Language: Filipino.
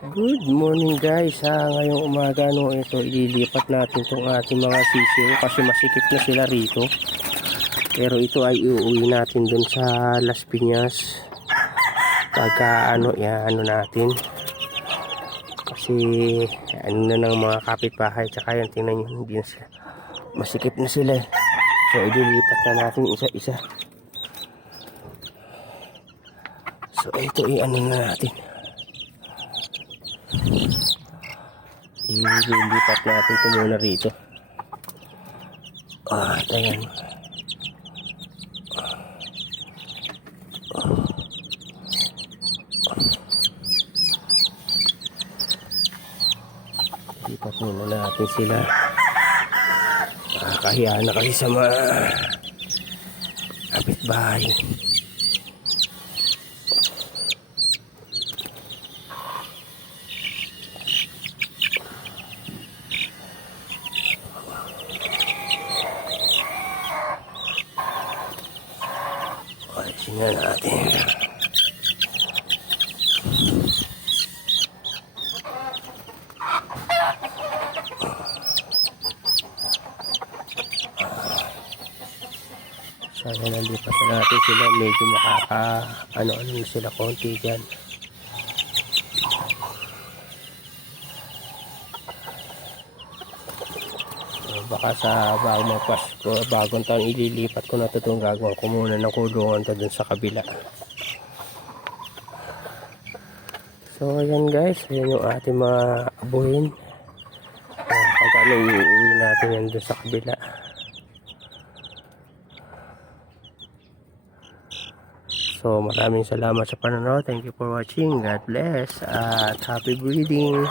Good morning guys, ngayong umaga ito ililipat natin itong ating mga sisiyo kasi masikip na sila rito. Pero ito ay iuwi natin dun sa Las Piñas pagka natin kasi na ng mga kapitbahay, tsaka yan tingnan nyo, hindi na sila masikip na sila. So ililipat na natin isa-isa. So ito na natin, ililipat natin ito muna rito. Ayan. Lipat muna natin sila. Kahiya na kasi sa mga kapitbahay. Ayusin na natin. Sana nalipat na natin sila, medyo ano sila konti dyan. So, baka sa bagong taon ililipat ko na ito, gagawin ko muna ng kulungan to dun sa kabila. So ayan guys, ayan yung ating mga abuhin. Pagkano iuwi natin yan dun sa kabila. So maraming salamat sa panonood. Thank you for watching. God bless at happy breeding.